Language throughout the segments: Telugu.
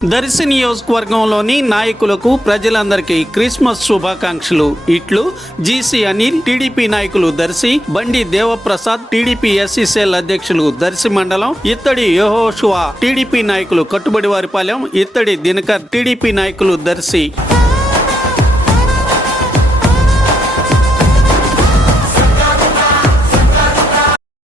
దర్శి నియోజకవర్గంలోని నాయకులకు ప్రజలందరికీ క్రిస్మస్ శుభాకాంక్షలు. ఇట్లు జీసీ అనిల్, టీడీపీ నాయకులు దర్శి, బండి దేవప్రసాద్, టీడీపీ ఎస్సీసీఎల్ అధ్యక్షులు దర్శి మండలం, ఇత్తడి యెహోషువ టీడీపీ నాయకులు కట్టుబడివారిపాలెం, ఇత్తడి దినకర్ టీడీపీ నాయకులు దర్శి.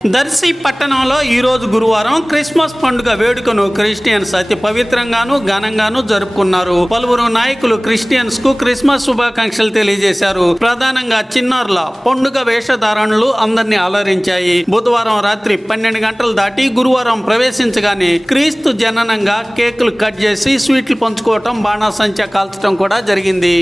దర్శి పట్టణంలో ఈరోజు గురువారం క్రిస్మస్ పండుగ వేడుకను క్రిస్టియన్స్ అతి పవిత్రంగాను ఘనంగాను జరుపుకున్నారు. పలువురు నాయకులు క్రిస్టియన్స్ కు క్రిస్మస్ శుభాకాంక్షలు తెలియజేశారు. ప్రధానంగా చిన్నారుల పండుగ వేషధారణలు అందరినీ అలరించాయి. బుధవారం రాత్రి 12 గంటలు దాటి గురువారం ప్రవేశించగానే క్రీస్తు జననంగా కేకులు కట్ చేసి స్వీట్లు పంచుకోవటం, బాణాసంచా కాల్చడం కూడా జరిగింది.